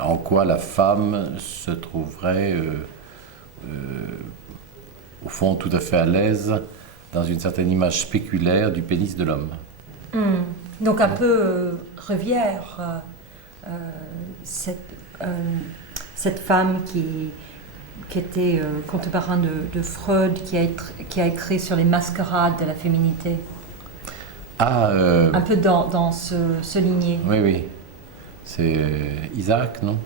en quoi la femme se trouverait au fond tout à fait à l'aise dans une certaine image spéculaire du pénis de l'homme. Donc un peu Rivière, cette femme qui était contemporaine de Freud, qui a écrit sur les mascarades de la féminité. Un peu dans ce ligné. Oui, oui. C'est Isaac, non?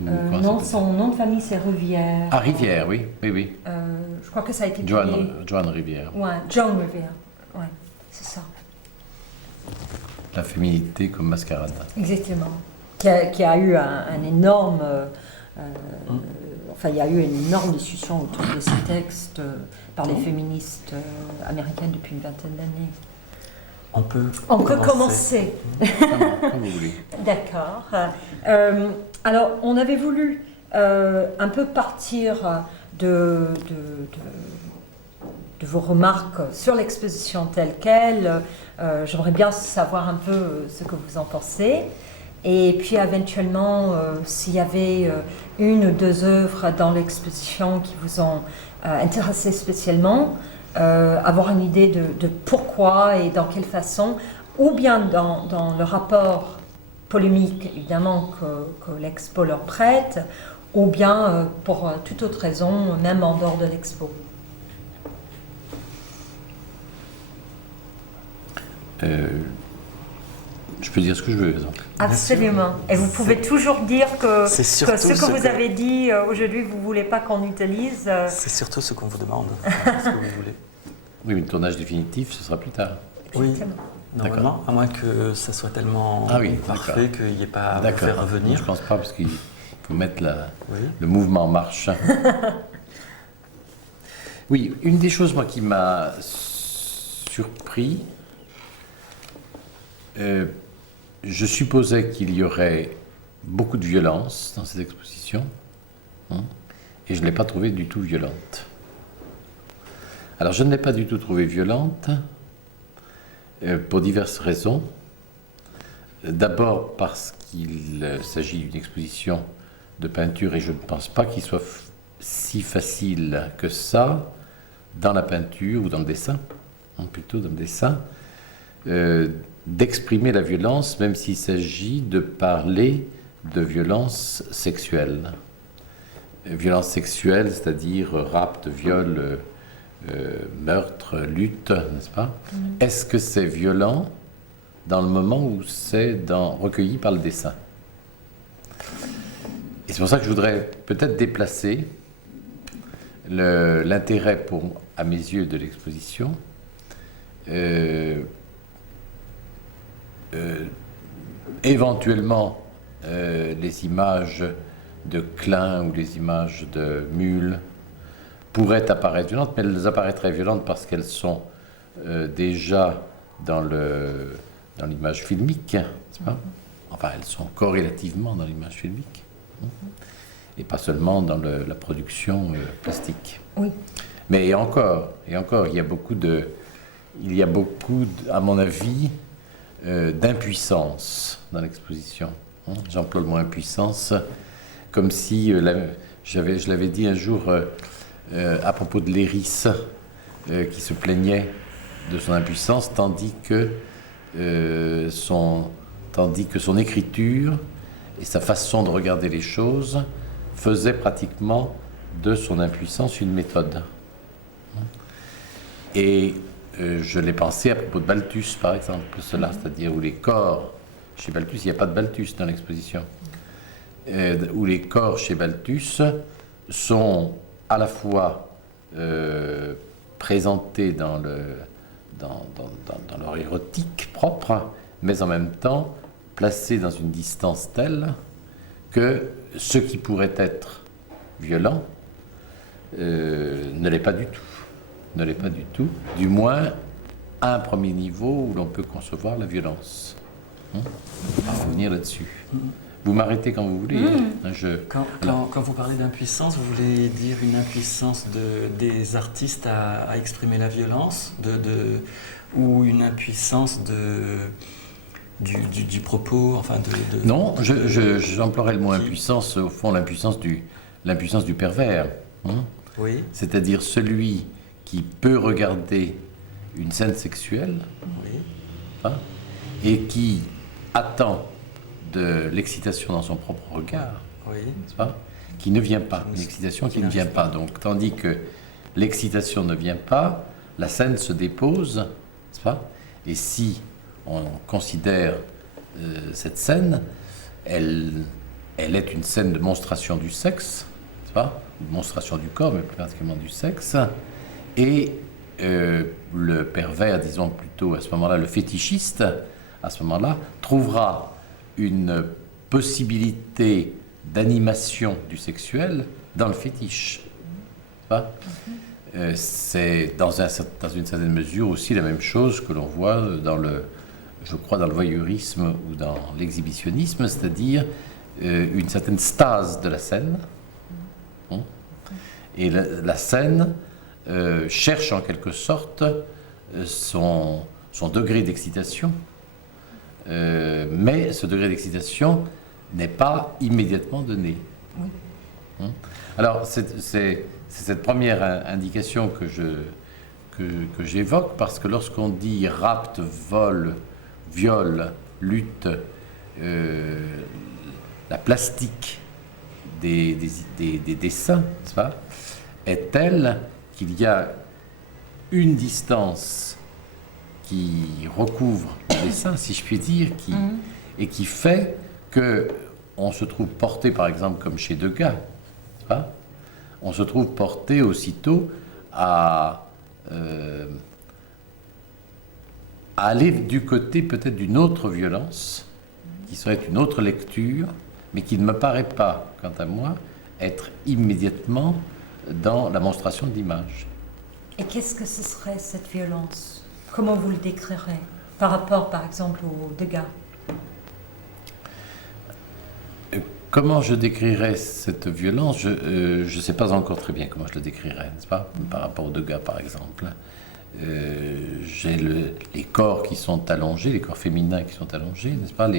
Non, son nom de famille c'est Rivière. Ah, Rivière, oui, oui, oui. Je crois que ça a été Joan Rivière. Ouais, Joan Rivière, ouais, c'est ça. La féminité comme mascarade. Exactement. Qui a eu un énorme... Enfin, il y a eu une énorme discussion autour de ces textes par les féministes américaines depuis une vingtaine d'années. On peut commencer. Comme vous voulez. D'accord. Alors, on avait voulu un peu partir de vos remarques sur l'exposition telle qu'elle. J'aimerais bien savoir un peu ce que vous en pensez. Et puis éventuellement, s'il y avait une ou deux œuvres dans l'exposition qui vous ont intéressé spécialement, avoir une idée de pourquoi et dans quelle façon, ou bien dans le rapport polémique évidemment que l'expo leur prête, ou bien pour toute autre raison, même en dehors de l'expo. Je peux dire ce que je veux, par exemple. Absolument. Et vous pouvez toujours dire que ce que vous avez dit aujourd'hui, vous ne voulez pas qu'on utilise. C'est surtout ce qu'on vous demande, ce que vous voulez. Oui, mais le tournage définitif, ce sera plus tard. Oui, normalement, à moins que ça soit tellement parfait qu'il n'y ait pas à vous faire revenir. Je ne pense pas, parce qu'il faut mettre le mouvement en marche. Oui, une des choses, moi, qui m'a surpris, je supposais qu'il y aurait beaucoup de violence dans cette exposition, et je ne l'ai pas trouvée du tout violente. Alors, je ne l'ai pas du tout trouvée violente, pour diverses raisons. D'abord parce qu'il s'agit d'une exposition de peinture, et je ne pense pas qu'il soit si facile que ça, dans la peinture ou dans le dessin, plutôt dans le dessin, d'exprimer la violence, même s'il s'agit de parler de violence sexuelle. Violence sexuelle, c'est-à-dire rapt, viol, meurtre, lutte, n'est-ce pas? Est-ce que c'est violent dans le moment où c'est recueilli par le dessin? Et c'est pour ça que je voudrais peut-être déplacer l'intérêt, à mes yeux, de l'exposition. Éventuellement les images de Klein ou les images de Muhl pourraient apparaître violentes, mais elles apparaîtraient violentes parce qu'elles sont déjà dans l'image filmique, n'est-ce pas? Enfin, elles sont corrélativement dans l'image filmique, et pas seulement dans la production plastique. Oui. Mais encore, il y a beaucoup, à mon avis, d'impuissance dans l'exposition. J'emploie le mot impuissance comme si, je l'avais dit un jour à propos de Léris, qui se plaignait de son impuissance, tandis que son écriture et sa façon de regarder les choses faisaient pratiquement de son impuissance une méthode. Et je l'ai pensé à propos de Balthus, par exemple, cela, c'est-à-dire où les corps, chez Balthus, il n'y a pas de Balthus dans l'exposition, où les corps chez Balthus sont à la fois présentés dans leur érotique propre, mais en même temps placés dans une distance telle que ce qui pourrait être violent ne l'est pas du tout. Ne l'est pas du tout, du moins à un premier niveau où l'on peut concevoir la violence. On va revenir là-dessus. Vous m'arrêtez quand vous voulez. Quand vous parlez d'impuissance, vous voulez dire une impuissance des artistes à exprimer la violence, ou une impuissance du propos, enfin Non, j'emploierais le mot impuissance, au fond l'impuissance du pervers. Hein. Oui. C'est-à-dire celui qui peut regarder une scène sexuelle, Oui. hein, et qui attend de l'excitation dans son propre regard, Oui. n'est-ce pas, qui ne vient pas, une excitation qui ne vient pas. Donc, tandis que l'excitation ne vient pas, la scène se dépose, n'est-ce pas, et si on considère cette scène, elle est une scène de monstration du sexe, n'est-ce pas, de monstration du corps, mais plus particulièrement du sexe, et le pervers, disons plutôt à ce moment-là, le fétichiste, à ce moment-là, trouvera une possibilité d'animation du sexuel dans le fétiche. C'est dans une certaine mesure aussi la même chose que l'on voit je crois, dans le voyeurisme ou dans l'exhibitionnisme, c'est-à-dire une certaine stase de la scène. Et la scène cherche en quelque sorte son degré d'excitation, mais ce degré d'excitation n'est pas immédiatement donné. Oui. Alors, c'est cette première indication que j'évoque, parce que lorsqu'on dit rapt, vol, viol, lutte, la plastique des dessins, n'est-ce pas, est telle qu'il y a une distance qui recouvre le dessin, si je puis dire, et qui fait qu'on se trouve porté, par exemple, comme chez Degas, n'est-ce pas, on se trouve porté aussitôt à aller du côté peut-être d'une autre violence, qui serait une autre lecture, mais qui ne me paraît pas, quant à moi, être immédiatement dans la monstration de l'image. Et qu'est-ce que ce serait cette violence? Comment vous le décrirez par rapport, par exemple, au Degas? Comment je décrirais cette violence? Je ne sais pas encore très bien comment je le décrirais, n'est-ce pas? Par rapport au Degas, par exemple. J'ai les corps qui sont allongés, les corps féminins qui sont allongés, n'est-ce pas?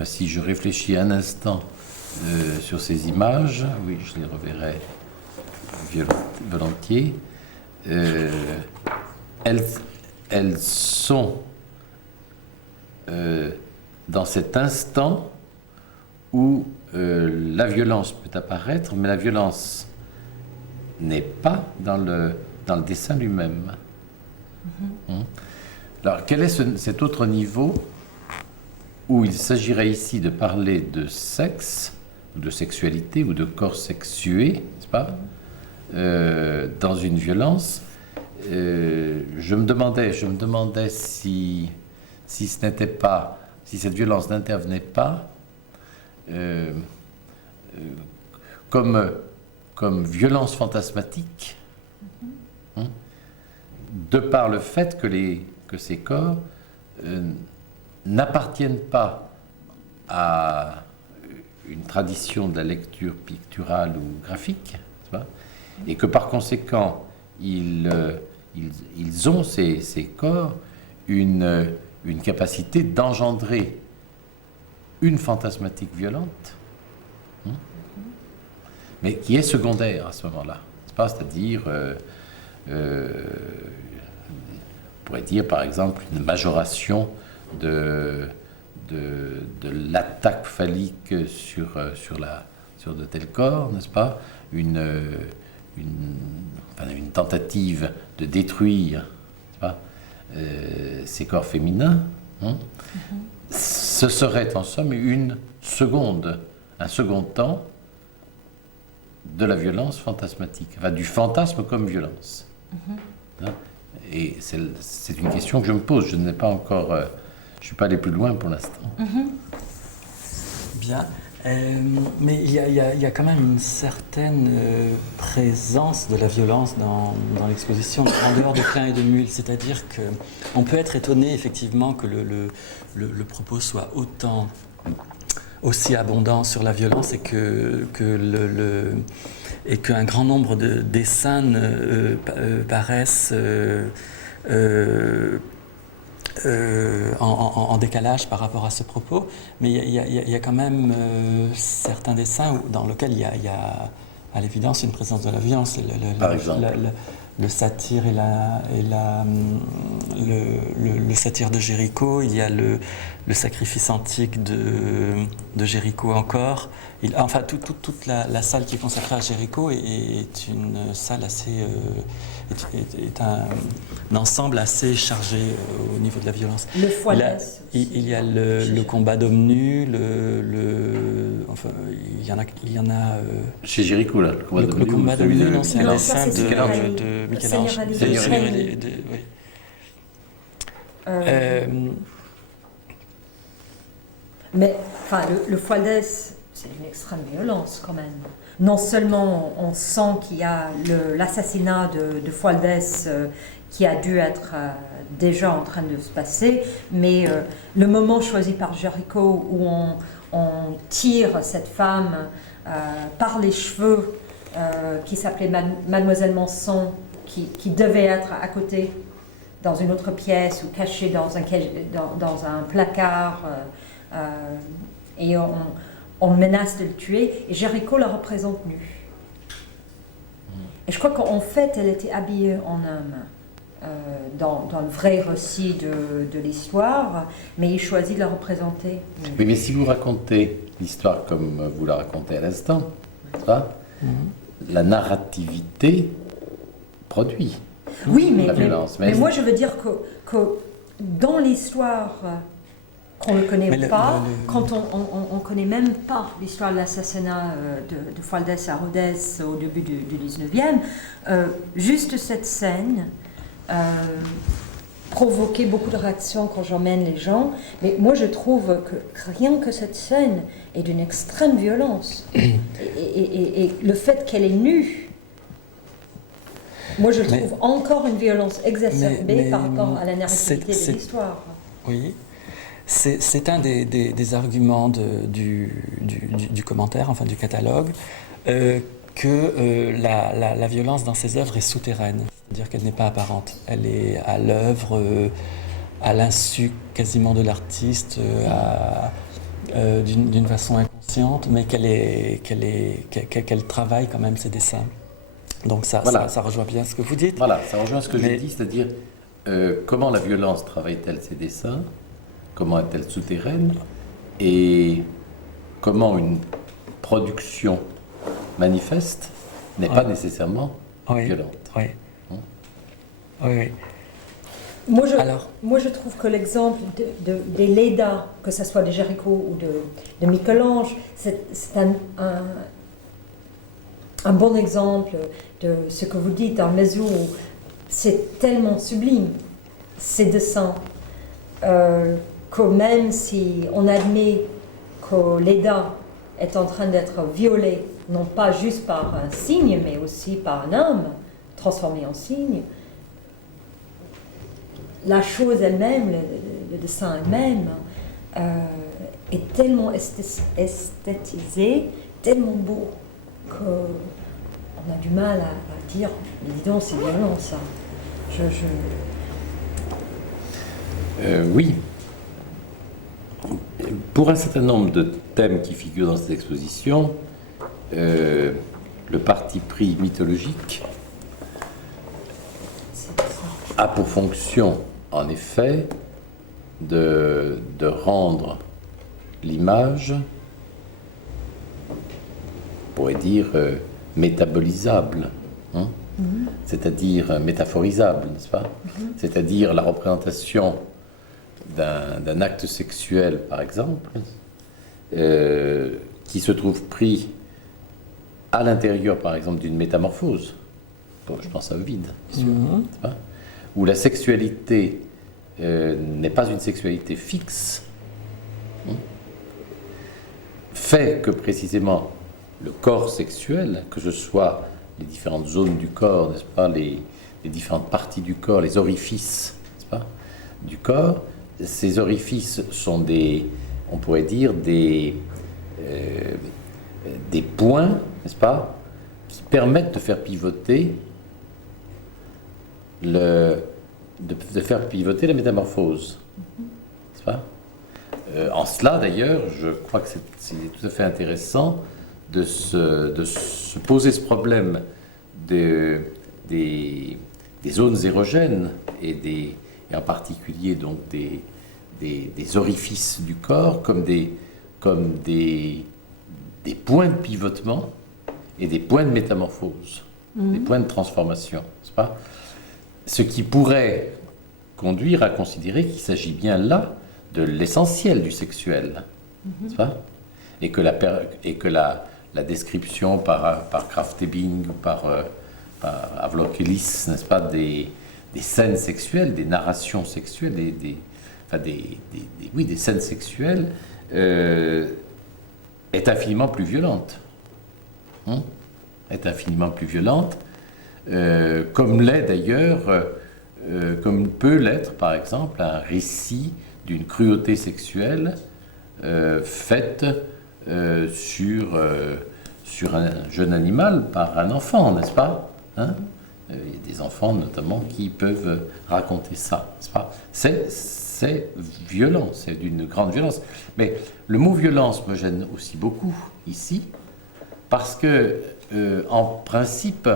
Si je réfléchis un instant sur ces images, oui, je les reverrai volontiers. Elles sont dans cet instant où la violence peut apparaître, mais la violence n'est pas dans le dessin lui-même. Alors, quel est cet autre niveau où il s'agirait ici de parler de sexe, ou de sexualité, ou de corps sexué, n'est-ce pas, dans une violence? Je me demandais si ce n'était pas, si cette violence n'intervenait pas comme violence fantasmatique, de par le fait que ces corps n'appartiennent pas à une tradition de la lecture picturale ou graphique, n'est-ce pas, et que par conséquent ils ont, ces corps, une capacité d'engendrer une fantasmatique violente, mais qui est secondaire à ce moment-là, n'est-ce pas? C'est-à-dire, on pourrait dire par exemple une majoration de l'attaque phallique sur de tels corps, n'est-ce pas? Une tentative de détruire, n'est-ce pas, ces corps féminins. Ce serait en somme un second temps de la violence fantasmatique, enfin, du fantasme comme violence. Et c'est une question que je me pose. Je n'ai pas encore, je ne suis pas allé plus loin pour l'instant. Bien. Mais il y a quand même une certaine présence de la violence dans l'exposition, en dehors de Klein et de Muhl. C'est-à-dire qu'on peut être étonné, effectivement, que le propos soit autant aussi abondant sur la violence et et qu'un grand nombre de dessins paraissent en décalage par rapport à ce propos, mais il y a quand même certains dessins dans lesquels il y a à l'évidence une présence de la violence. Par exemple le satyre le satyre de Jéricho, il y a le sacrifice antique de Jéricho encore. Enfin, toute la salle qui est consacrée à Jéricho est une salle assez... est un ensemble assez chargé au niveau de la violence. Le foilès. Il y a le combat d'hommes nus, enfin, il y en a chez Jéricho, là, le combat d'hommes nus, non, c'est un Non, dessin ça, c'est de Michel-Ange. Signorelli. Oui. Mais enfin, le foilès, c'est une extrême violence quand même. Non seulement on sent qu'il y a l'assassinat de Fualdès qui a dû être déjà en train de se passer, mais le moment choisi par Jéricho où on tire cette femme par les cheveux, qui s'appelait Mademoiselle Manson, qui devait être à côté dans une autre pièce ou cachée dans un placard, et on menace de le tuer, et Jéricho la représente nue. Et je crois qu'en fait, elle était habillée en homme dans le vrai récit de l'histoire, mais il choisit de la représenter nue. Oui, mais si vous racontez l'histoire comme vous la racontez à l'instant, la narrativité produit la violence. Mais moi, je veux dire que dans l'histoire qu'on ne connaît pas, quand on ne connaît même pas l'histoire de l'assassinat de Fualdès à Rodez au début du 19e, juste cette scène provoquait beaucoup de réactions quand j'emmène les gens. Mais moi, je trouve que rien que cette scène est d'une extrême violence. Et le fait qu'elle est nue, moi, je trouve encore une violence exacerbée par rapport à la narrativité de l'histoire. Oui. C'est un des arguments du commentaire, enfin du catalogue, que la violence dans ces œuvres est souterraine, c'est-à-dire qu'elle n'est pas apparente. Elle est à l'œuvre, à l'insu quasiment de l'artiste, d'une façon inconsciente, mais qu'elle travaille quand même ses dessins. Donc ça rejoint bien ce que vous dites. Voilà, ça rejoint ce que j'ai dit, c'est-à-dire comment la violence travaille-t-elle ses dessins, comment est-elle souterraine, et comment une production manifeste n'est pas nécessairement violente. Oui. Oui. Moi, je trouve que l'exemple des Léda, que ce soit de Jéricho ou de Michel-Ange, c'est un bon exemple de ce que vous dites, dans la mesure où c'est tellement sublime, ces dessins, que même si on admet que Léda est en train d'être violée, non pas juste par un cygne, mais aussi par un homme transformé en cygne, la chose elle-même, le dessin elle-même, est tellement esthétisé, tellement beau, qu'on a du mal à dire, mais dis donc, c'est violent ça. Oui. Pour un certain nombre de thèmes qui figurent dans cette exposition, le parti pris mythologique a pour fonction, en effet, de rendre l'image, on pourrait dire, métabolisable, c'est-à-dire métaphorisable, n'est-ce pas? C'est-à-dire la représentation d'un acte sexuel, par exemple, qui se trouve pris à l'intérieur, par exemple, d'une métamorphose. Bon, je pense à Ovide, bien sûr, où la sexualité n'est pas une sexualité fixe, fait que précisément le corps sexuel, que ce soit les différentes zones du corps, n'est-ce pas, les différentes parties du corps, les orifices, n'est-ce pas, du corps, ces orifices sont on pourrait dire, des des points, n'est-ce pas, qui permettent de faire pivoter de faire pivoter la métamorphose, n'est-ce pas? En cela, d'ailleurs, je crois que c'est tout à fait intéressant de se poser ce problème des zones érogènes et en particulier donc des orifices du corps comme des points de pivotement et des points de métamorphose, des points de transformation, n'est-ce pas? Ce qui pourrait conduire à considérer qu'il s'agit bien là de l'essentiel du sexuel, n'est-ce pas? Et que la description par Krafft Ebing ou par Havelock Ellis, n'est-ce pas, des scènes sexuelles, des narrations sexuelles, des scènes sexuelles, est infiniment plus violente. Est infiniment plus violente, comme l'est d'ailleurs, comme peut l'être par exemple un récit d'une cruauté sexuelle faite sur un jeune animal par un enfant, n'est-ce pas? Il y a des enfants notamment qui peuvent raconter ça, n'est-ce pas? C'est violent, c'est d'une grande violence. Mais le mot violence me gêne aussi beaucoup ici, parce que, en principe,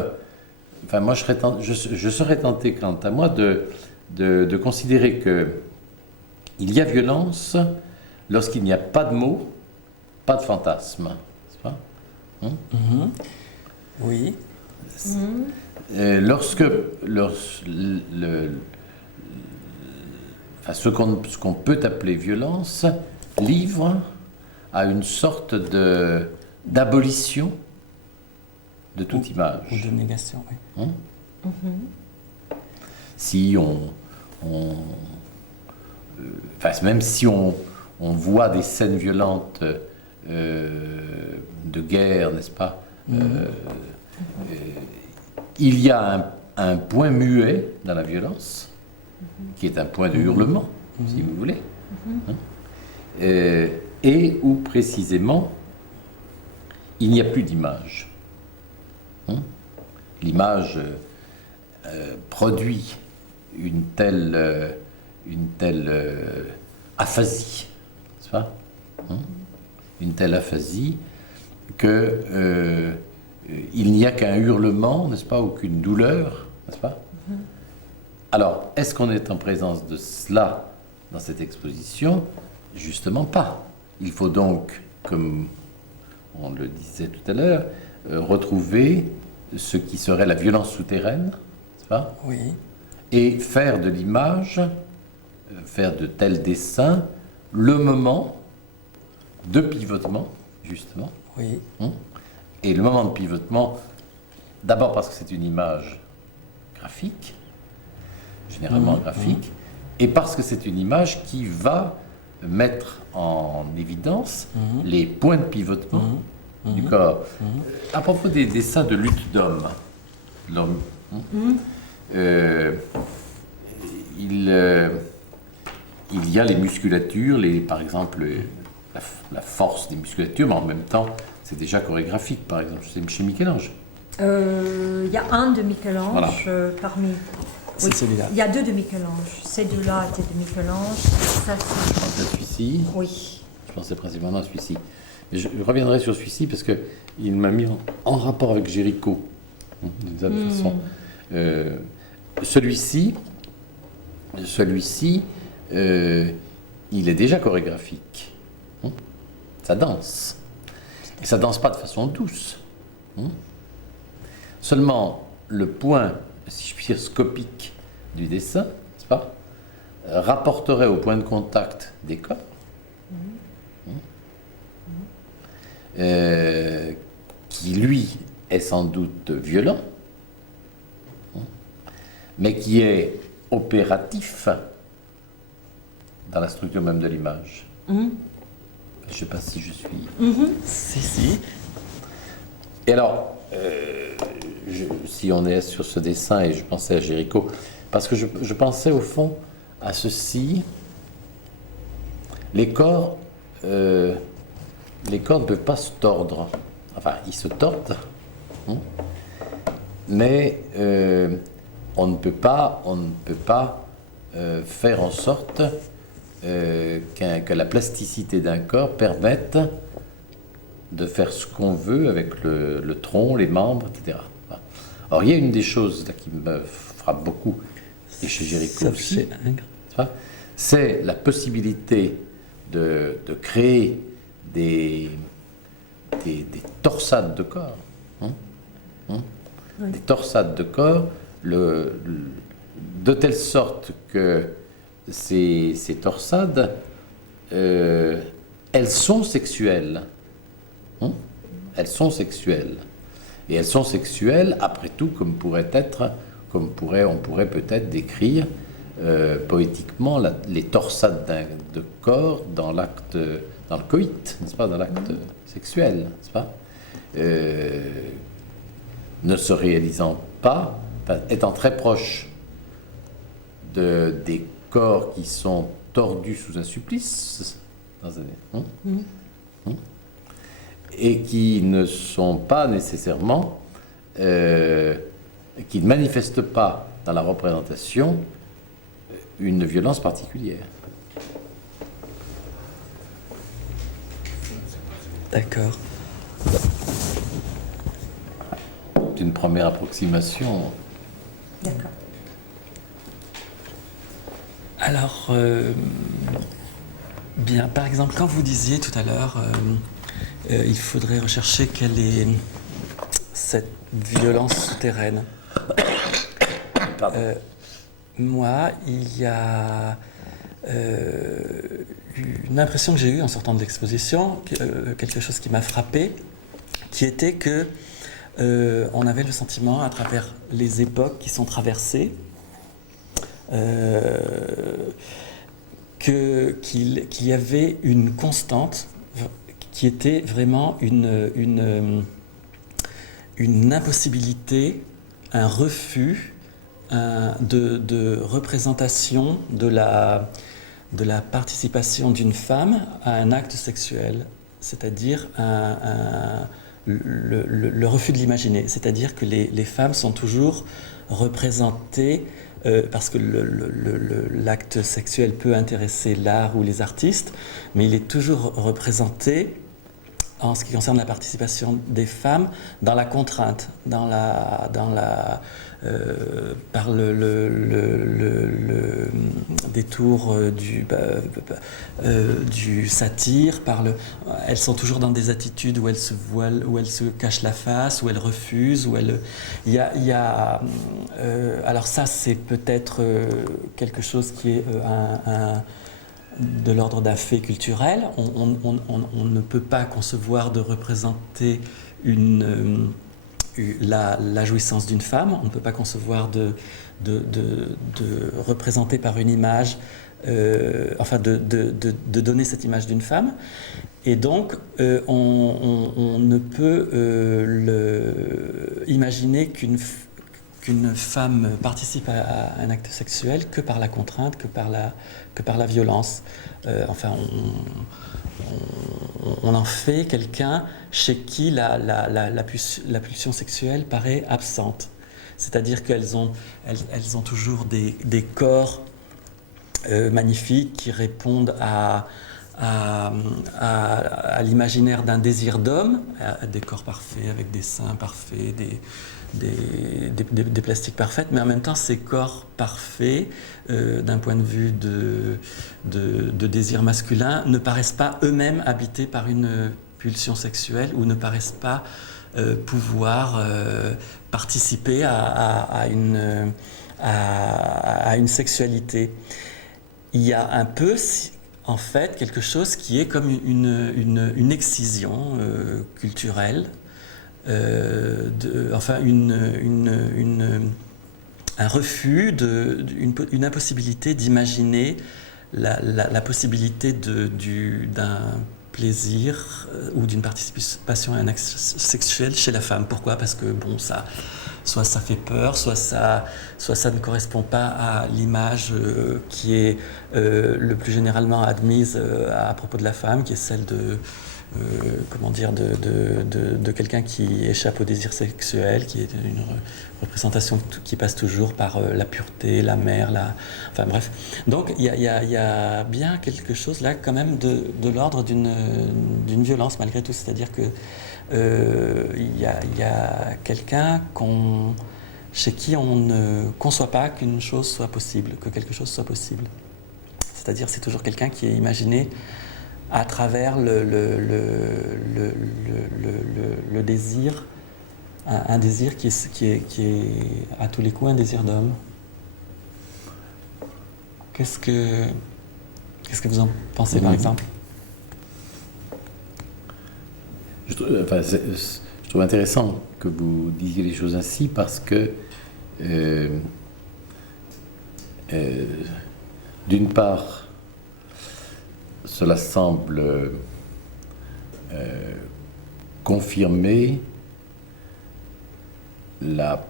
enfin, moi je serais tenté, quant à moi, de considérer qu'il y a violence lorsqu'il n'y a pas de mots, pas de fantasme. N'est-ce pas? Oui. Ce qu'on peut appeler violence livre à une sorte d'abolition de toute image. Ou de négation, oui. Si même si on voit des scènes violentes de guerre, n'est-ce pas, il y a un point muet dans la violence, qui est un point de hurlement, si vous voulez, et où précisément il n'y a plus d'image. L'image produit une telle aphasie, n'est-ce pas? Une telle aphasie que il n'y a qu'un hurlement, n'est-ce pas, ou qu'une douleur, n'est-ce pas? Alors, est-ce qu'on est en présence de cela dans cette exposition? Justement pas. Il faut donc, comme on le disait tout à l'heure, retrouver ce qui serait la violence souterraine, n'est-ce pas? Oui. Et faire de l'image, faire de tels dessins, le moment de pivotement, justement. Oui. Et le moment de pivotement, d'abord parce que c'est une image graphique, généralement graphique, et parce que c'est une image qui va mettre en évidence les points de pivotement du corps. À propos des dessins de lutte d'homme, l'homme, il y a les musculatures, par exemple la force des musculatures, mais en même temps c'est déjà chorégraphique, par exemple, c'est chez Michel-Ange. Il y a un de Michel-Ange Voilà. parmi... C'est celui-là. Il y a deux de Michel-Ange. Ces deux-là étaient de Michel-Ange. Ça, Je pensais à celui-ci. oui. Je pensais principalement à celui-ci. Mais je reviendrai sur celui-ci parce qu'il m'a mis en rapport avec Géricault, d'une certaine façon. Celui-ci, il est déjà chorégraphique. Ça danse. Et ça danse pas de façon douce. Seulement, le point, si je puis dire, scopique du dessin, n'est-ce pas, rapporterait au point de contact des corps, qui lui est sans doute violent, mais qui est opératif dans la structure même de l'image. Je ne sais pas si je suis... Si. Et alors, si on est sur ce dessin, et je pensais à Géricault, parce que je pensais au fond à ceci, les corps les corps ne peuvent pas se tordre. Enfin, ils se tordent, hein, mais on ne peut pas faire en sorte que la plasticité d'un corps permette de faire ce qu'on veut avec le tronc, les membres, etc. Alors, il y a une des choses là, qui me frappe beaucoup, et chez Géricault aussi, c'est la possibilité de créer des torsades de corps. Des torsades de corps, de telle sorte que ces torsades, elles sont sexuelles. Elles sont sexuelles. Et elles sont sexuelles, après tout, on pourrait peut-être décrire poétiquement les torsades de corps dans le coït, n'est-ce pas, dans l'acte sexuel, n'est-ce pas, ne se réalisant pas, étant très proche des corps qui sont tordus sous un supplice, et qui ne sont pas nécessairement, qui ne manifestent pas dans la représentation une violence particulière. D'accord. C'est une première approximation. D'accord. Alors, bien, par exemple, quand vous disiez tout à l'heure, il faudrait rechercher quelle est cette violence souterraine. Moi, il y a une impression que j'ai eue en sortant de l'exposition, quelque chose qui m'a frappé, qui était que on avait le sentiment, à travers les époques qui sont traversées, qu'il y avait une constante qui était vraiment une impossibilité, un refus de représentation de la participation d'une femme à un acte sexuel, c'est-à-dire le refus de l'imaginer, c'est-à-dire que les femmes sont toujours représentées parce que l'acte sexuel peut intéresser l'art ou les artistes, mais il est toujours représenté, en ce qui concerne la participation des femmes, dans la contrainte, par le détour du satire, elles sont toujours dans des attitudes où elles se voilent, où elles se cachent la face, où elles refusent, alors ça, c'est peut-être quelque chose qui est de l'ordre d'un fait culturel. On ne peut pas concevoir de représenter la jouissance d'une femme, on ne peut pas concevoir de représenter par une image, de donner cette image d'une femme. Et donc, on ne peut imaginer qu'une femme participe à un acte sexuel que par la contrainte, que par la violence. On en fait quelqu'un chez qui la pulsion sexuelle paraît absente. C'est-à-dire qu'elles ont toujours des corps magnifiques qui répondent à l'imaginaire d'un désir d'homme, des corps parfaits avec des seins parfaits, des plastiques parfaites, mais en même temps ces corps parfaits d'un point de vue de désir masculin ne paraissent pas eux-mêmes habités par une pulsion sexuelle ou ne paraissent pas pouvoir participer à une sexualité. Il y a un peu en fait quelque chose qui est comme une excision culturelle, un refus, une impossibilité d'imaginer la possibilité d'un plaisir ou d'une participation à un acte sexuel chez la femme. Pourquoi ? Parce que soit ça fait peur, soit ça ne correspond pas à l'image qui est le plus généralement admise à propos de la femme, qui est celle comment dire, de quelqu'un qui échappe au désir sexuel, qui est une représentation qui passe toujours par la pureté, la mère, enfin bref. Donc il y a bien quelque chose là quand même de l'ordre d'une violence malgré tout, c'est-à-dire que il y a quelqu'un chez qui on ne conçoit pas qu'une chose soit possible, que quelque chose soit possible. C'est-à-dire c'est toujours quelqu'un qui est imaginé à travers le désir, un désir qui est à tous les coups un désir d'homme. Qu'est-ce que vous en pensez par exemple? Je trouve intéressant que vous disiez les choses ainsi parce que d'une part, cela semble confirmer la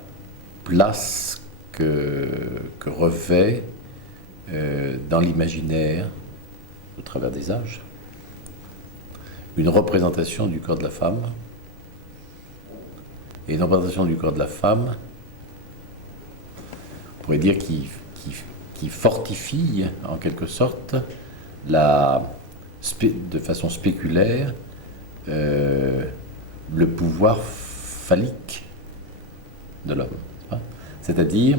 place que revêt dans l'imaginaire, au travers des âges, une représentation du corps de la femme. Et une représentation du corps de la femme, on pourrait dire qui fortifie en quelque sorte de façon spéculaire le pouvoir phallique de l'homme. C'est-à-dire,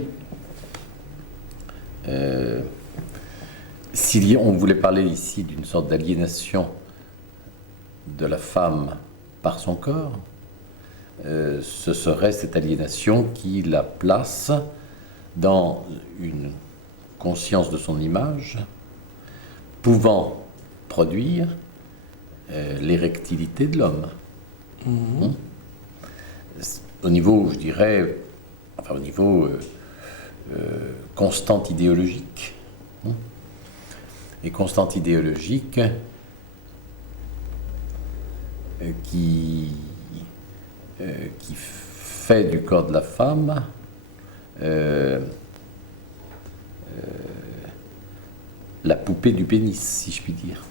on voulait parler ici d'une sorte d'aliénation de la femme par son corps, ce serait cette aliénation qui la place dans une conscience de son image, pouvant produire l'érectilité de l'homme. Mmh. Au niveau, je dirais, enfin au niveau constante idéologique. Et constante idéologique qui fait du corps de la femme la poupée du pénis, si je puis dire.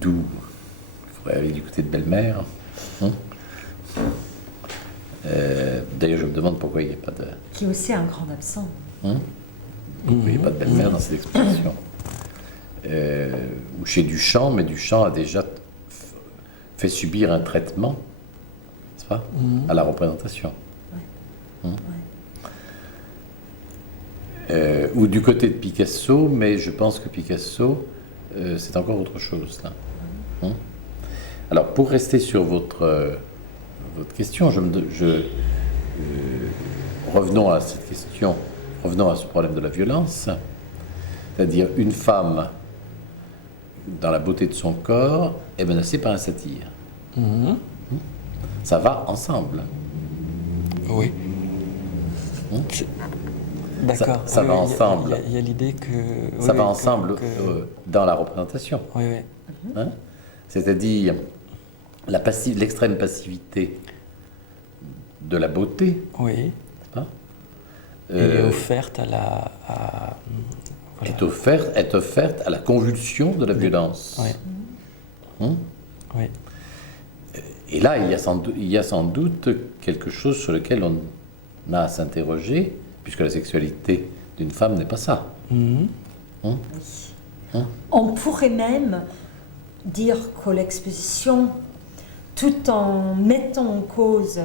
D'où il faudrait aller du côté de belle-mère. D'ailleurs, je me demande pourquoi il n'y a pas de... Qui est aussi un grand absent. Pourquoi il n'y a pas de belle-mère dans cette expression. Ou chez Duchamp, mais Duchamp a déjà fait subir un traitement, n'est-ce pas, à la représentation. Ou du côté de Picasso, mais je pense que Picasso, c'est encore autre chose, là. Alors, pour rester sur votre question, revenons à cette question, revenons à ce problème de la violence, c'est-à-dire une femme dans la beauté de son corps est menacée par un satyre. Ça va ensemble. Oui. D'accord. Ça va ensemble. Il y a l'idée que... Ça va ensemble dans la représentation. Oui. C'est-à-dire l'extrême passivité de la beauté. Oui. Hein, est offerte à la... voilà. est offerte à la convulsion de la violence. Oui. Et là, il y a sans doute quelque chose sur lequel on a à s'interroger, puisque la sexualité d'une femme n'est pas ça. On pourrait même dire que l'exposition, tout en mettant en cause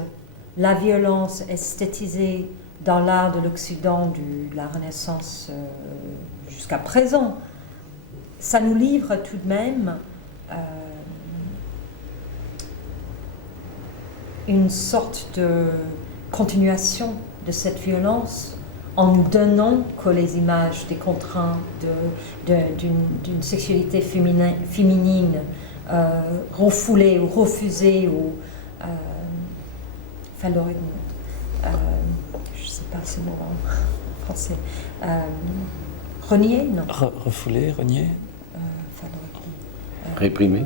la violence esthétisée dans l'art de l'Occident, de la Renaissance jusqu'à présent, ça nous livre tout de même une sorte de continuation de cette violence en nous donnant que les images des contraintes d'une sexualité féminine refoulée ou refusée ou je ne sais pas ce mot en français, renier, non. Refoulé, renier. Réprimé.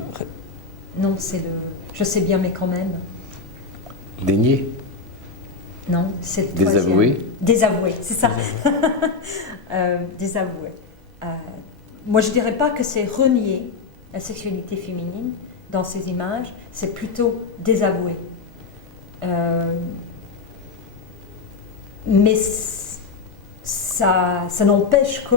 Non, c'est le... Je sais bien, mais quand même. Dénier. Non, c'est le désavoué. Désavoué, c'est ça. Désavoué. moi je dirais pas que c'est renier la sexualité féminine dans ces images, c'est plutôt désavouer. Mais ça n'empêche que,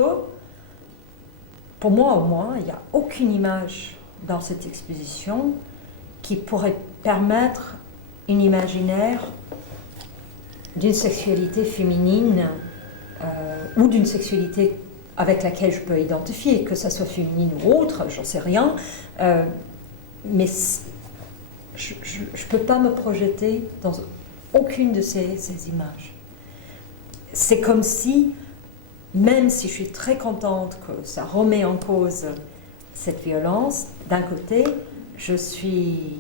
pour moi au moins, il n'y a aucune image dans cette exposition qui pourrait permettre une imaginaire d'une sexualité féminine ou d'une sexualité avec laquelle je peux identifier, que ça soit féminine ou autre, j'en sais rien, mais je ne peux pas me projeter dans aucune de ces images. C'est comme si, même si je suis très contente que ça remet en cause cette violence, d'un côté, je suis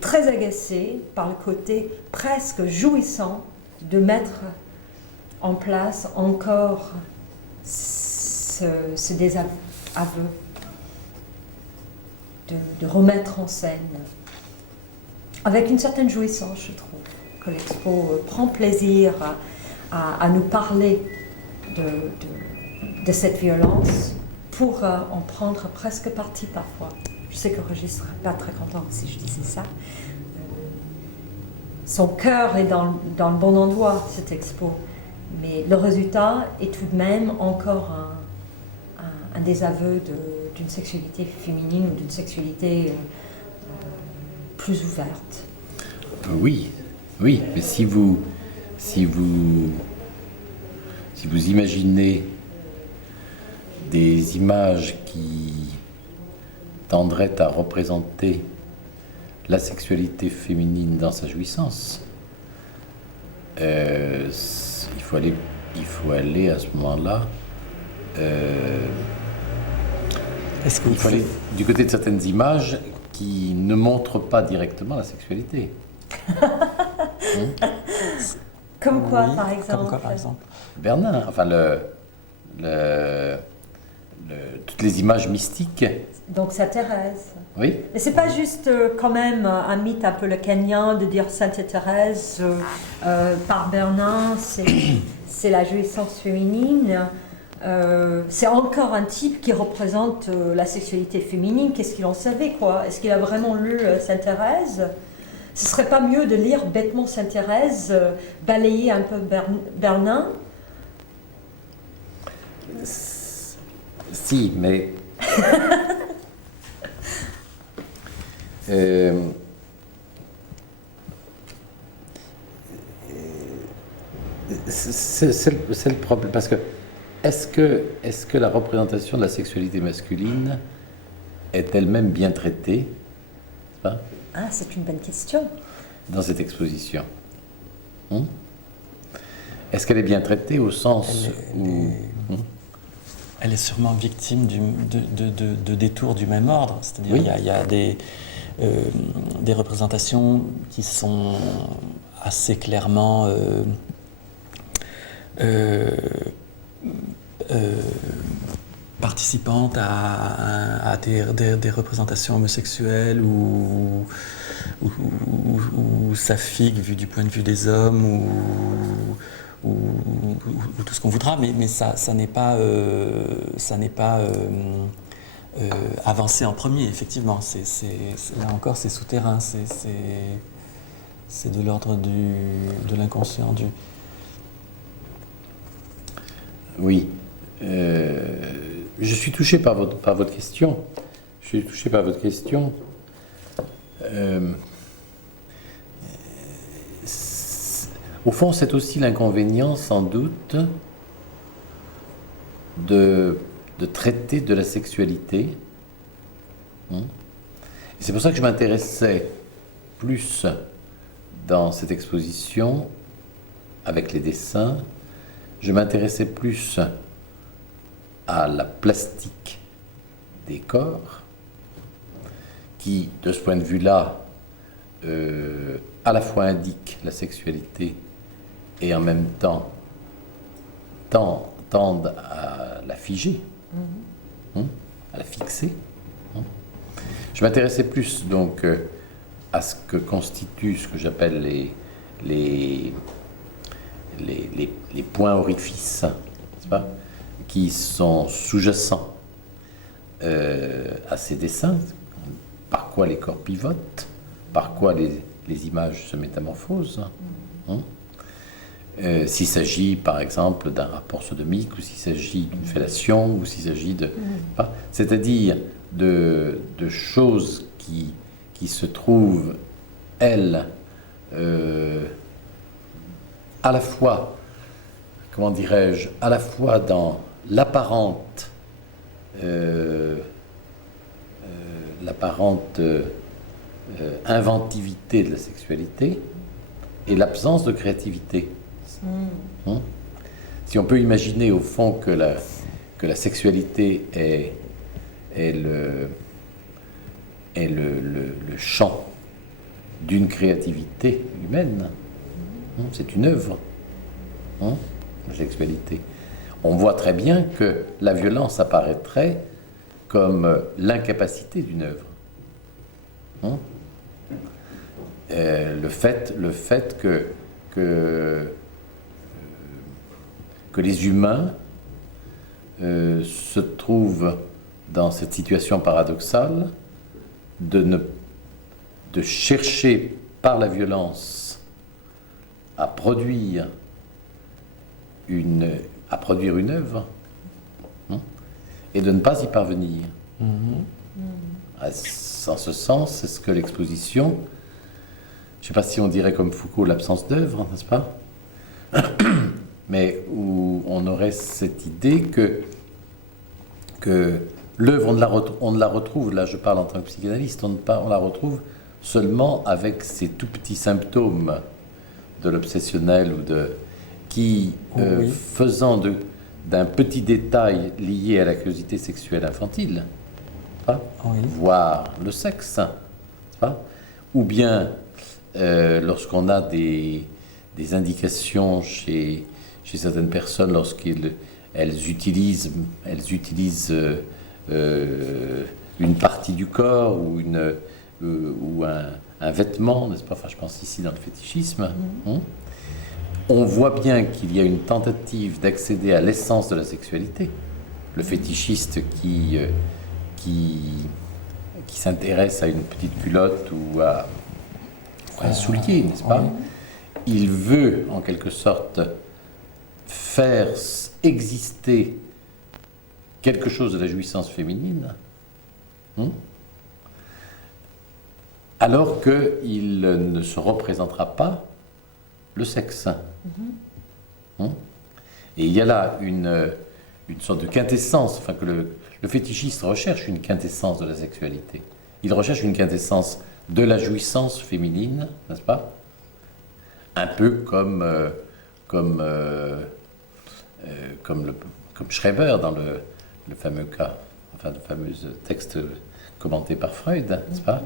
très agacée par le côté presque jouissant de mettre en place encore ce désaveu, de remettre en scène, avec une certaine jouissance, je trouve, que l'expo prend plaisir à nous parler de cette violence pour en prendre presque parti parfois. Je sais que Régis ne serait pas très content si je disais ça. Son cœur est dans le bon endroit, cette expo, mais le résultat est tout de même encore un désaveu d'une sexualité féminine ou d'une sexualité plus ouverte. Oui, mais si vous imaginez des images qui tendraient à représenter la sexualité féminine dans sa jouissance, il faut aller à ce moment-là. Il faut aller du côté de certaines images qui ne montrent pas directement la sexualité. Comme quoi, oui, par exemple? Comme quoi, par exemple? Bernin, enfin toutes les images mystiques. Donc Sainte Thérèse. Oui. Mais c'est pas juste quand même un mythe un peu lecanien de dire Sainte Thérèse par Bernin, c'est la jouissance féminine. C'est encore un type qui représente la sexualité féminine. Qu'est-ce qu'il en savait, quoi? Est-ce qu'il a vraiment lu Sainte Thérèse? Ce serait pas mieux de lire bêtement Sainte Thérèse, balayer un peu Bernin? Si, mais c'est le problème, parce que est-ce que la représentation de la sexualité masculine est elle-même bien traitée, hein, Ah, c'est une bonne question. dans cette exposition? Est-ce qu'elle est bien traitée au sens où... Elle est sûrement victime de détours du même ordre. C'est-à-dire Oui. il y a des représentations qui sont assez clairement participantes à des représentations homosexuelles ou saphiques vues du point de vue des hommes ou tout ce qu'on voudra, mais ça n'est pas avancé en premier, effectivement. Là encore, c'est souterrain, c'est de l'ordre de l'inconscient. Oui. Je suis touché par votre question. Au fond, c'est aussi l'inconvénient, sans doute, de traiter de la sexualité. Et c'est pour ça que je m'intéressais plus dans cette exposition, avec les dessins, je m'intéressais plus à la plastique des corps, qui, de ce point de vue-là, à la fois indique la sexualité et en même temps tendent à la figer, à la fixer. Je m'intéressais plus donc à ce que constituent ce que j'appelle les points orifices, n'est-ce pas, qui sont sous-jacents à ces dessins, par quoi les corps pivotent, par quoi les images se métamorphosent. Hein. S'il s'agit par exemple d'un rapport sodomique, ou s'il s'agit d'une fellation, ou s'il s'agit de... C'est-à-dire de choses qui se trouvent, elles, à la fois, comment dirais-je, à la fois dans l'apparente inventivité de la sexualité et l'absence de créativité. Hein? Si on peut imaginer au fond que la sexualité est le champ d'une créativité humaine, hein? C'est une œuvre, hein? La sexualité. On voit très bien que la violence apparaîtrait comme l'incapacité d'une œuvre. Hein? Le fait que les humains se trouvent dans cette situation paradoxale de chercher par la violence à produire une œuvre, hein, et de ne pas y parvenir. En ce sens, c'est ce que l'exposition, je ne sais pas si on dirait comme Foucault l'absence d'œuvre, n'est-ce pas? Mais où on aurait cette idée que l'œuvre, on ne la retrouve, là je parle en tant que psychanalyste, on la retrouve seulement avec ces tout petits symptômes de l'obsessionnel qui, faisant d'un petit détail lié à la curiosité sexuelle infantile, voire le sexe, ou bien lorsqu'on a des indications chez certaines personnes, lorsqu'elles utilisent une partie du corps ou un vêtement, n'est-ce pas? Enfin, je pense ici dans le fétichisme. On voit bien qu'il y a une tentative d'accéder à l'essence de la sexualité. Le fétichiste qui s'intéresse à une petite culotte ou à un soulier, n'est-ce pas? Il veut, en quelque sorte, faire exister quelque chose de la jouissance féminine, alors qu'il ne se représentera pas le sexe. Et il y a là une sorte de quintessence, enfin que le fétichiste recherche une quintessence de la sexualité. Il recherche une quintessence de la jouissance féminine, n'est-ce pas? Un peu comme Schreber dans le fameux cas, enfin le fameux texte commenté par Freud, n'est-ce pas?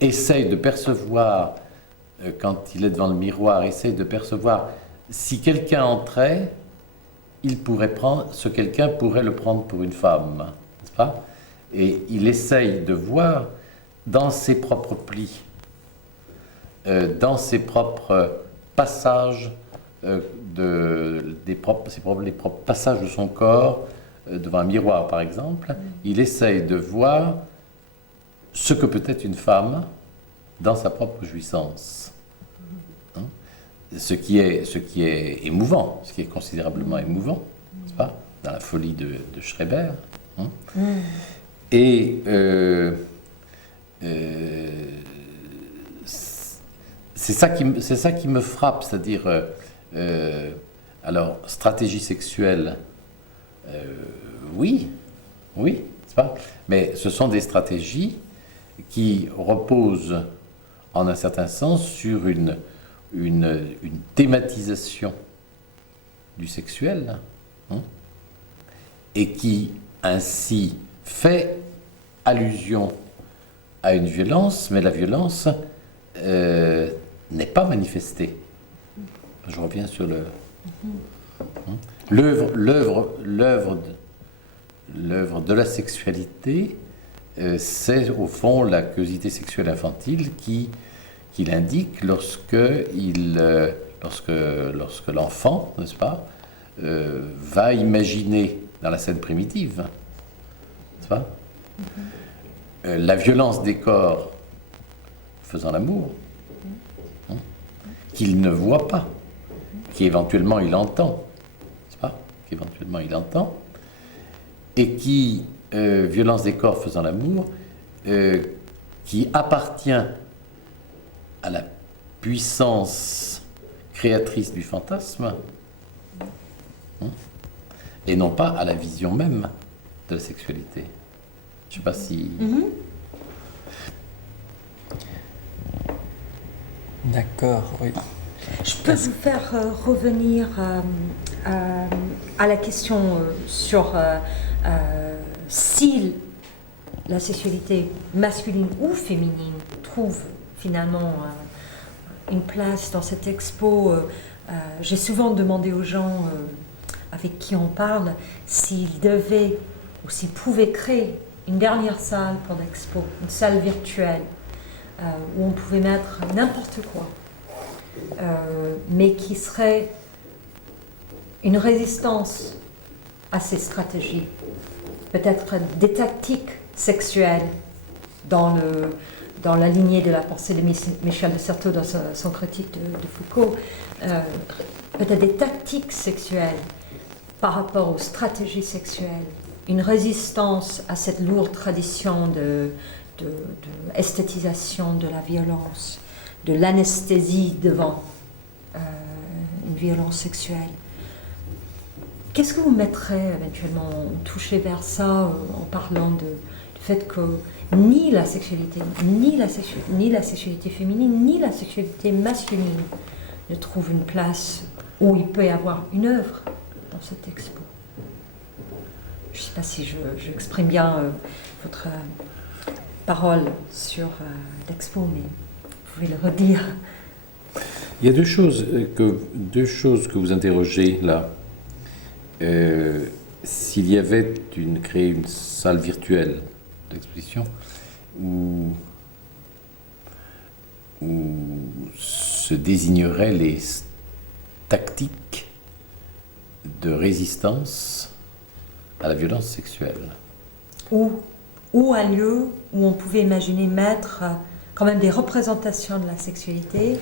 Essaye de percevoir, quand il est devant le miroir, essaye de percevoir si quelqu'un entrait, ce quelqu'un pourrait le prendre pour une femme, n'est-ce pas? Et il essaye de voir dans ses propres plis, dans ses propres passages, les propres passages de son corps, devant un miroir par exemple, il essaye de voir ce que peut être une femme dans sa propre jouissance. Hein? Ce qui est émouvant, ce qui est considérablement émouvant, n'est-ce pas? Dans la folie de Schreber. Hein? Et c'est ça qui me frappe, c'est-à-dire, alors, stratégie sexuelle, oui, n'est-ce pas? Mais ce sont des stratégies qui reposent, en un certain sens, sur une thématisation du sexuel, hein, et qui, ainsi, fait allusion à une violence, mais la violence n'est pas manifestée. Je reviens sur l'œuvre de la sexualité, c'est au fond la curiosité sexuelle infantile qu'il indique lorsque l'enfant, n'est-ce pas, va imaginer dans la scène primitive, n'est-ce pas? La violence des corps faisant l'amour, hein, qu'il ne voit pas, qu'éventuellement il entend, n'est-ce pas? Qu'éventuellement il entend, et qui, violence des corps faisant l'amour, qui appartient à la puissance créatrice du fantasme, hein, et non pas à la vision même de la sexualité. Je ne sais pas si... D'accord, oui. Je peux vous faire revenir à la question sur si la sexualité masculine ou féminine trouve finalement une place dans cette expo. J'ai souvent demandé aux gens avec qui on parle s'ils devaient ou s'ils pouvaient créer une dernière salle pour l'expo, une salle virtuelle où on pouvait mettre n'importe quoi, mais qui serait une résistance à ces stratégies, peut-être des tactiques sexuelles dans la lignée de la pensée de Michel de Certeau dans son critique de Foucault, peut-être des tactiques sexuelles par rapport aux stratégies sexuelles, une résistance à cette lourde tradition de esthétisation de la violence, de l'anesthésie devant une violence sexuelle. Qu'est-ce que vous mettrez éventuellement toucher vers ça en parlant du fait que ni la sexualité féminine, ni la sexualité masculine ne trouve une place où il peut y avoir une œuvre dans cette expo? Je ne sais pas si j'exprime bien votre parole sur l'expo, mais vous pouvez le redire. Il y a deux choses que vous interrogez là. S'il y avait créé une salle virtuelle d'exposition où se désigneraient les tactiques de résistance à la violence sexuelle. Ou un lieu où on pouvait imaginer mettre quand même des représentations de la sexualité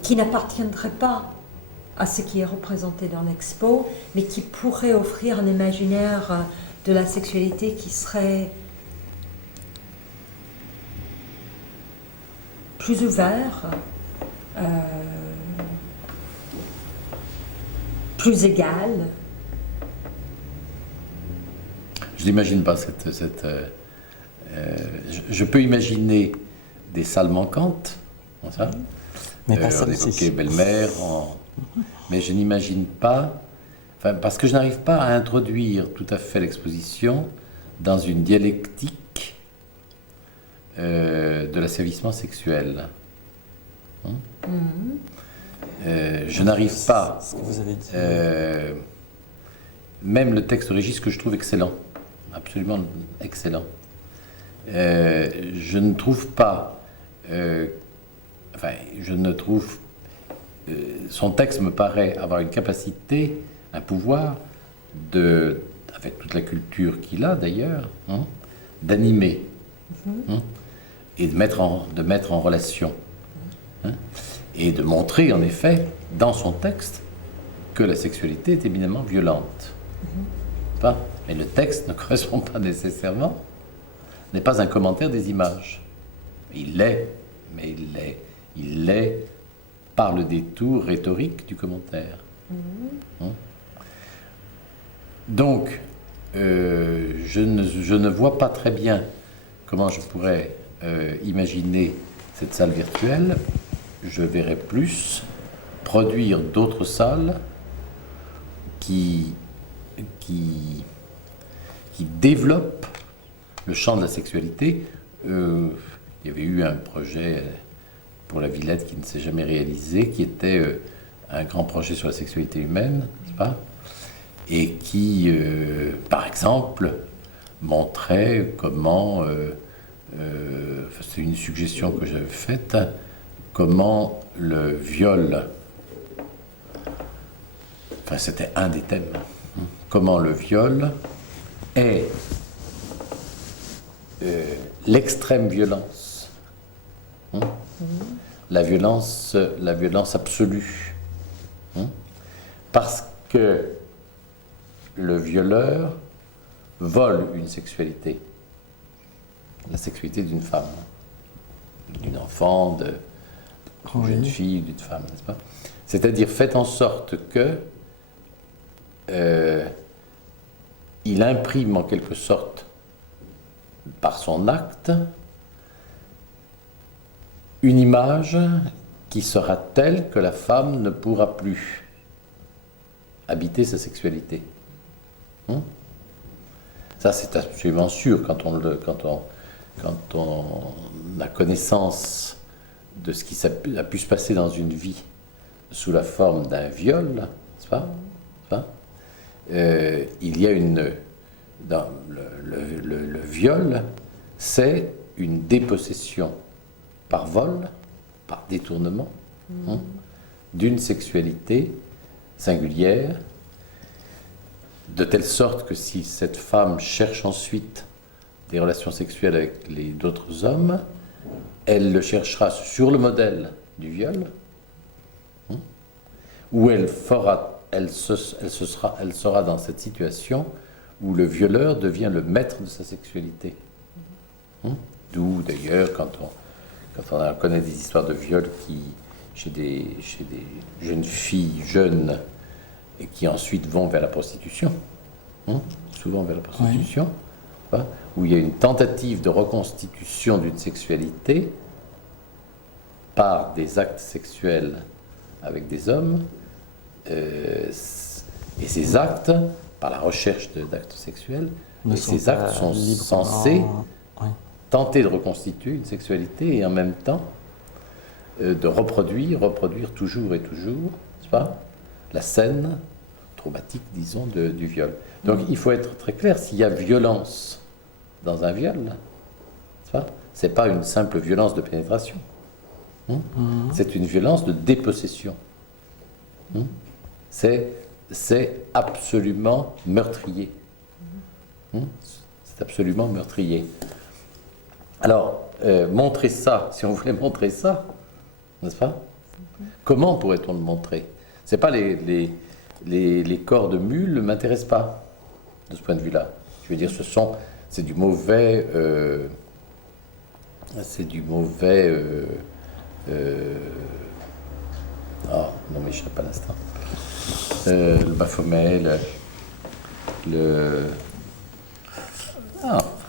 qui n'appartiendraient pas à ce qui est représenté dans l'expo, mais qui pourraient offrir un imaginaire de la sexualité qui serait plus ouvert, plus égal. Je n'imagine pas je peux imaginer des salles manquantes, ça. Mais pas on celle-ci. évoquait Belle-Mère, mais je n'imagine pas, parce que je n'arrive pas à introduire tout à fait l'exposition dans une dialectique de l'asservissement sexuel. Je n'arrive pas, ce que vous avez dit. même le texte de Régis que je trouve excellent, absolument excellent, je ne trouve pas, son texte me paraît avoir une capacité, un pouvoir, avec toute la culture qu'il a d'ailleurs, d'animer, et de mettre en relation, et de montrer en effet, dans son texte, que la sexualité est éminemment violente. Mais le texte ne correspond pas nécessairement, n'est pas un commentaire des images. Il l'est, mais il l'est par le détour rhétorique du commentaire. Donc, je ne vois pas très bien comment je pourrais imaginer cette salle virtuelle. Je verrais plus produire d'autres salles qui développent le champ de la sexualité. Il y avait eu un projet pour la Villette qui ne s'est jamais réalisé, qui était un grand projet sur la sexualité humaine, n'est-ce pas? Et qui, par exemple, montrait comment, c'est une suggestion que j'avais faite, comment le viol, c'était un des thèmes, comment le viol est l'extrême violence, hein, la violence absolue, hein, parce que le violeur vole une sexualité, la sexualité d'une femme, d'une enfant, d'une jeune fille, d'une femme, n'est-ce pas? C'est-à-dire, faites en sorte que il imprime en quelque sorte, par son acte, une image qui sera telle que la femme ne pourra plus habiter sa sexualité. Hein? Ça, c'est absolument sûr quand on a connaissance de ce qui a pu se passer dans une vie sous la forme d'un viol, n'est-ce pas? Il y a dans le viol, c'est une dépossession par vol, par détournement, hein, d'une sexualité singulière, de telle sorte que si cette femme cherche ensuite des relations sexuelles avec d'autres hommes, elle le cherchera sur le modèle du viol, hein, où elle sera dans cette situation où le violeur devient le maître de sa sexualité. Hein? D'où d'ailleurs, quand on connaît des histoires de viol chez des jeunes filles jeunes et qui ensuite vont vers la prostitution, hein? Souvent vers la prostitution, oui. Hein? Où il y a une tentative de reconstitution d'une sexualité par des actes sexuels avec des hommes, et ces actes, par la recherche d'actes sexuels, ces actes sont censés tenter de reconstituer une sexualité et en même temps de reproduire toujours et toujours, n'est-ce pas, la scène traumatique, disons, du viol. Donc il faut être très clair, s'il y a violence dans un viol, n'est-ce pas, c'est pas une simple violence de pénétration, hein? C'est une violence de dépossession. Hein? C'est absolument meurtrier. C'est absolument meurtrier. Alors, montrer ça, si on voulait montrer ça, n'est-ce pas? Comment pourrait-on le montrer? C'est pas les corps de mules ne m'intéressent pas, de ce point de vue-là. Je veux dire, c'est du mauvais... non, mais je ne sais pas l'instant. Le Baphomet, le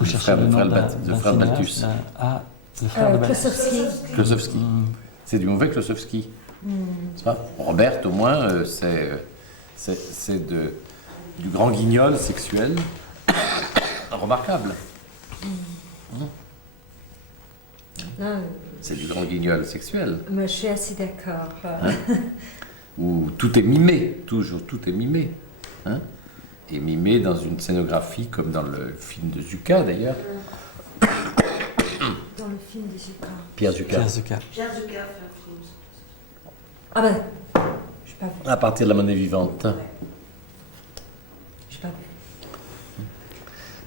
frère de Balthus. Le frère de Klosowski. C'est du mauvais Klosowski. C'est pas? Robert, au moins, c'est du grand guignol sexuel remarquable. C'est du grand guignol sexuel. Mais je suis assez d'accord. Hein? Où tout est mimé, toujours tout est mimé. Hein? Et mimé dans une scénographie comme dans le film de Zucca d'ailleurs. Dans le film de Zucca. Pierre Zucca. Pierre Zucca fait un film. Ah ben, je n'ai pas vu. À partir de la monnaie vivante. Je n'ai pas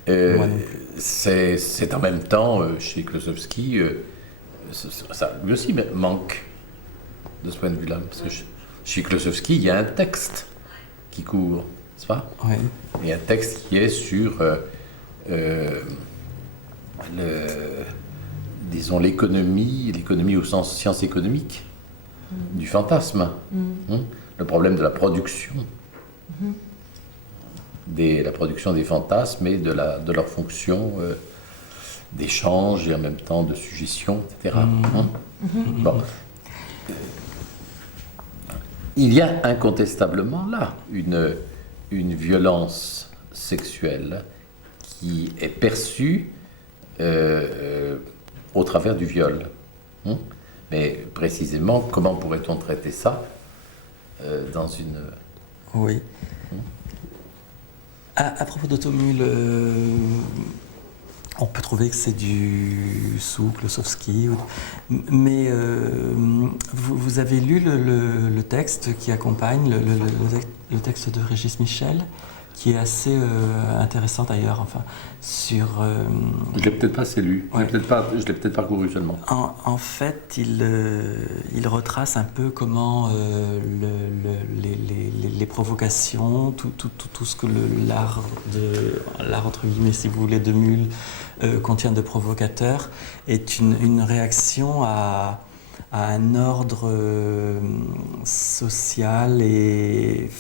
vu. C'est en même temps, chez Klosowski, ça lui aussi manque de ce point de vue-là. Parce que chez Klosowski, il y a un texte qui court, n'est-ce pas? Oui. Il y a un texte qui est sur, disons, l'économie au sens science économique du fantasme. Hein? Le problème de la production. La production des fantasmes et de leur fonction d'échange et en même temps de suggestion, etc. Hein? Bon. Il y a incontestablement là une violence sexuelle qui est perçue au travers du viol. Hein? Mais précisément, comment pourrait-on traiter ça dans une... Oui. À propos d'Automule, on peut trouver que c'est du sous Klosowski, mais vous avez lu le texte qui accompagne le texte de Régis Michel, qui est assez intéressant d'ailleurs, enfin, sur... Je l'ai peut-être pas assez lu, Ouais. je l'ai peut-être parcouru seulement. En fait, il retrace un peu comment les provocations, tout ce que l'art entre guillemets, si vous voulez, de Muhl contient de provocateur, est une réaction à un ordre social et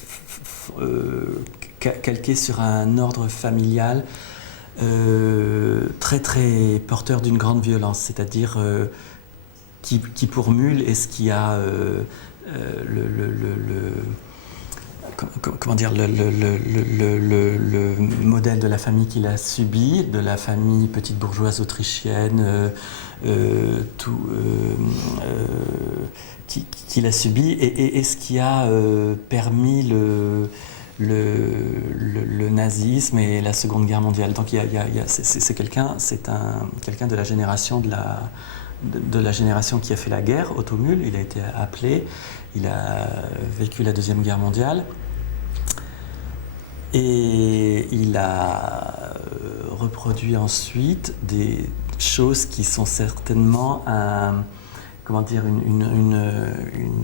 calqué sur un ordre familial très très porteur d'une grande violence, c'est-à-dire qui pour Muhl est ce qui a comment dire, le modèle de la famille qu'il a subi, de la famille petite bourgeoise autrichienne, qu'il a subi, et ce qui a permis le nazisme et la Seconde Guerre mondiale. Donc c'est quelqu'un de la génération de la génération qui a fait la guerre, Otto Muhl. Il a été appelé, il a vécu la Deuxième Guerre mondiale et il a reproduit ensuite des choses qui sont certainement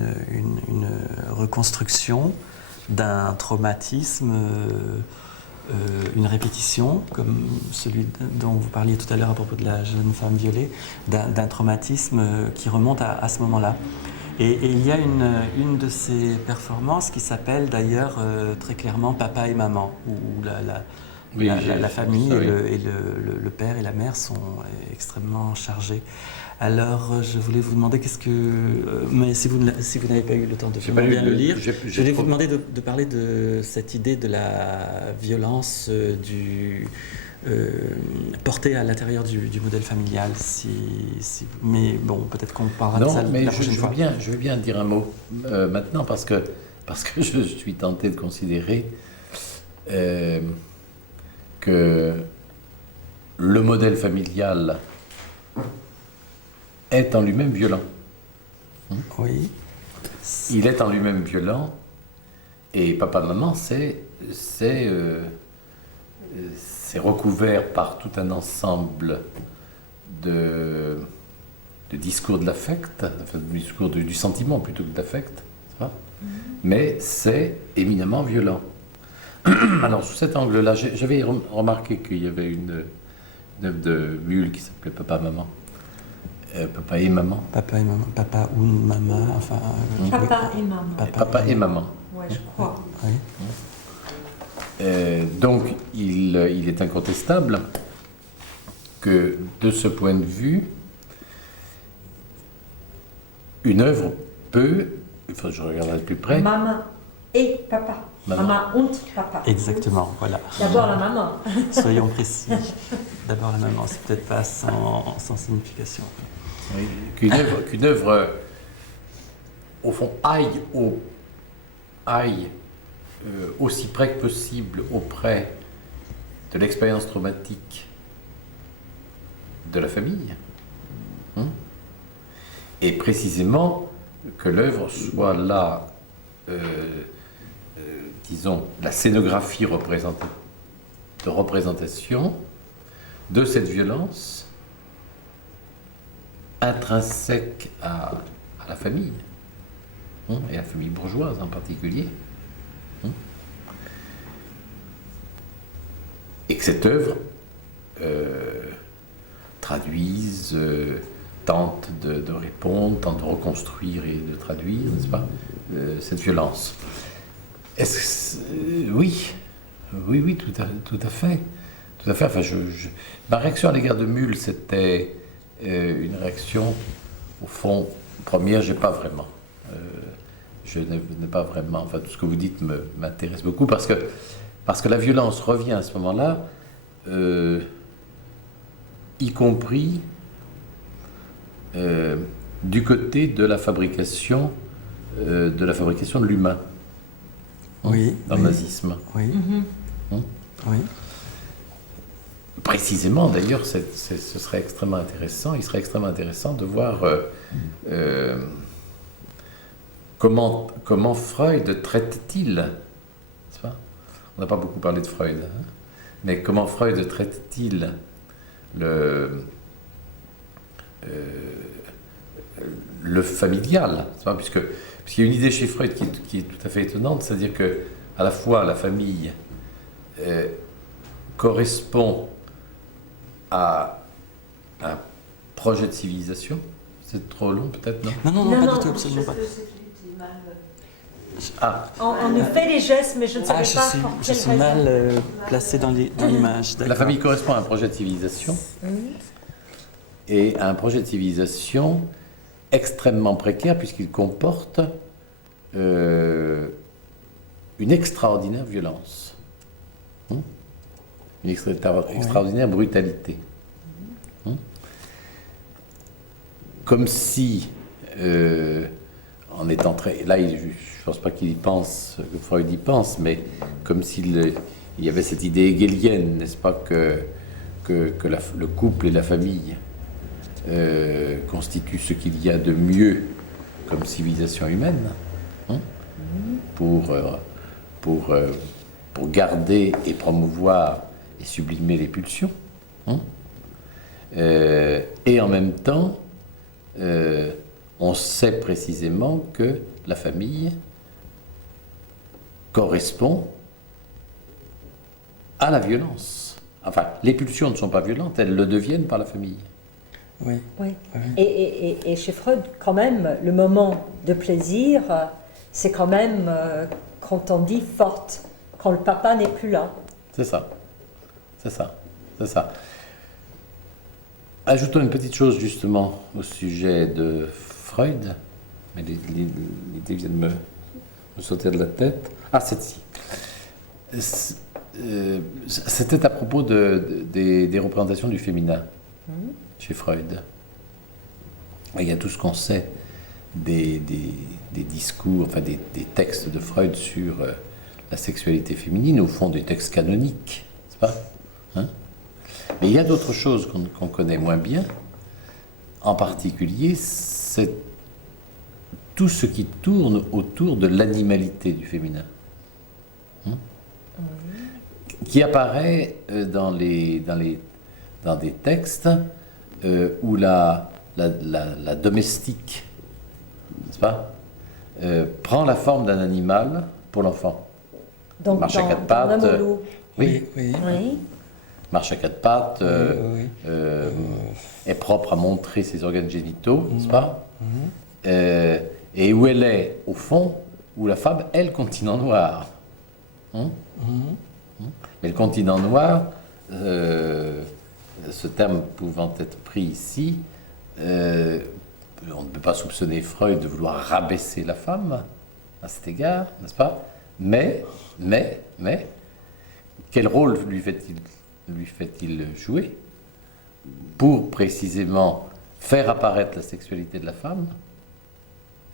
une reconstruction d'un traumatisme, une répétition, comme celui dont vous parliez tout à l'heure à propos de la jeune femme violée, d'un traumatisme qui remonte à ce moment-là. Et il y a une de ces performances qui s'appelle d'ailleurs très clairement Papa et Maman, où la famille ça, oui. et le père et la mère sont extrêmement chargés. Alors, je voulais vous demander mais si vous n'avez pas eu le temps de J'ai pas bien eu le lire, j'ai je voulais vous trop- demander de parler de cette idée de la violence portée à l'intérieur du modèle familial. Mais bon, peut-être qu'on parlera de ça Non, mais la prochaine fois. je veux bien dire un mot maintenant parce que je suis tenté de considérer que le modèle familial est en lui-même violent. Oui. Il est en lui-même violent et papa-maman, c'est recouvert par tout un ensemble de discours de l'affect, enfin, de discours du sentiment plutôt que de l'affect, c'est pas mais c'est éminemment violent. Alors, sous cet angle-là, j'avais remarqué qu'il y avait une œuvre de Muhl qui s'appelait Papa-Maman. Papa et Maman. Papa et maman, papa ou maman, enfin... Papa et maman. Papa et Maman. Ouais, je crois. Oui. Donc, il est incontestable que, de ce point de vue, une œuvre peut, enfin, je regarderai de plus près, Maman et papa. Maman. Maman und Papa. Exactement, voilà. D'abord la maman. Soyons précis. D'abord la maman, c'est peut-être pas sans signification. oui, qu'une œuvre, au fond, aille aussi près que possible auprès de l'expérience traumatique de la famille. Et précisément que l'œuvre soit là, disons, la scénographie de représentation de cette violence intrinsèque à la famille, et à la famille bourgeoise en particulier. Et que cette œuvre traduise, tente de répondre, tente de reconstruire et de traduire, n'est-ce pas, cette violence. Oui, tout à fait. Tout à fait. Enfin, ma réaction à l'égard de Muhl, c'était une réaction, au fond, première, je n'ai pas vraiment. Je n'ai pas vraiment. Enfin, tout ce que vous dites m'intéresse beaucoup parce que la violence revient à ce moment-là, y compris du côté de la fabrication de l'humain. Oui. Dans le nazisme. Oui. Hein Oui. Précisément, d'ailleurs, ce serait extrêmement intéressant. Il serait extrêmement intéressant de voir comment Freud traite-t-il, n'est-ce pas, on n'a pas beaucoup parlé de Freud, hein. Mais comment Freud traite-t-il le familial, puisqu'il y a une idée chez Freud qui est tout à fait étonnante, c'est-à-dire que à la fois la famille correspond à un projet de civilisation. C'est trop long peut-être, non? Non, Non, pas non, du tout, absolument pas. Ah, On nous fait des gestes, mais je ne savais pas pour je quelle suis raison. mal placé dans l'image. la d'accord. famille correspond à un projet de civilisation et à un projet de civilisation extrêmement précaire puisqu'il comporte une extraordinaire violence, une extraordinaire brutalité. Comme si, en étant très... Là, je ne pense pas qu'il y pense, que Freud y pense, mais comme s'il y avait cette idée hegelienne, n'est-ce pas, que le couple et la famille constituent ce qu'il y a de mieux comme civilisation humaine, pour garder et promouvoir et sublimer les pulsions. Et en même temps, on sait précisément que la famille correspond à la violence. Enfin, les pulsions ne sont pas violentes, elles le deviennent par la famille. Oui. Oui. Et chez Freud, quand même, le moment de plaisir, c'est quand même, quand on dit forte, quand le papa n'est plus là. C'est ça. C'est ça. C'est ça. Ajoutons une petite chose justement au sujet de Freud, mais l'idée vient de me sauter de la tête. Ah, celle-ci. C'était à propos des représentations du féminin chez Freud. Il y a tout ce qu'on sait des discours, enfin des textes de Freud sur la sexualité féminine, au fond des textes canoniques, n'est-ce pas, hein? Mais il y a d'autres choses qu'on connaît moins bien. En particulier, c'est tout ce qui tourne autour de l'animalité du féminin, qui apparaît dans des textes où la domestique, n'est-ce pas, prend la forme d'un animal pour l'enfant. Donc, Marche à quatre dans pattes. Namolo. Oui. Oui. Marche à quatre pattes, Oui. est propre à montrer ses organes génitaux, n'est-ce pas? Et où elle est, au fond, où la femme est le continent noir. Mais le continent noir, ce terme pouvant être pris ici, on ne peut pas soupçonner Freud de vouloir rabaisser la femme à cet égard, n'est-ce pas? Mais, quel rôle lui fait-il jouer pour précisément faire apparaître la sexualité de la femme,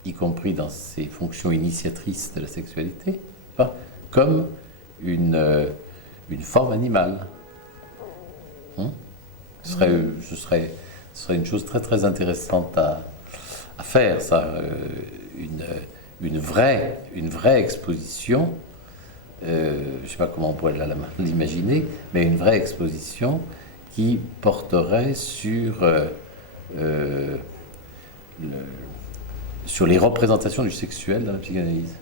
y compris dans ses fonctions initiatrices de la sexualité, comme une forme animale. Ce serait une chose très très intéressante à faire, ça, une vraie exposition. Je ne sais pas comment on pourrait l'imaginer, mais une vraie exposition qui porterait sur les représentations du sexuel dans la psychanalyse.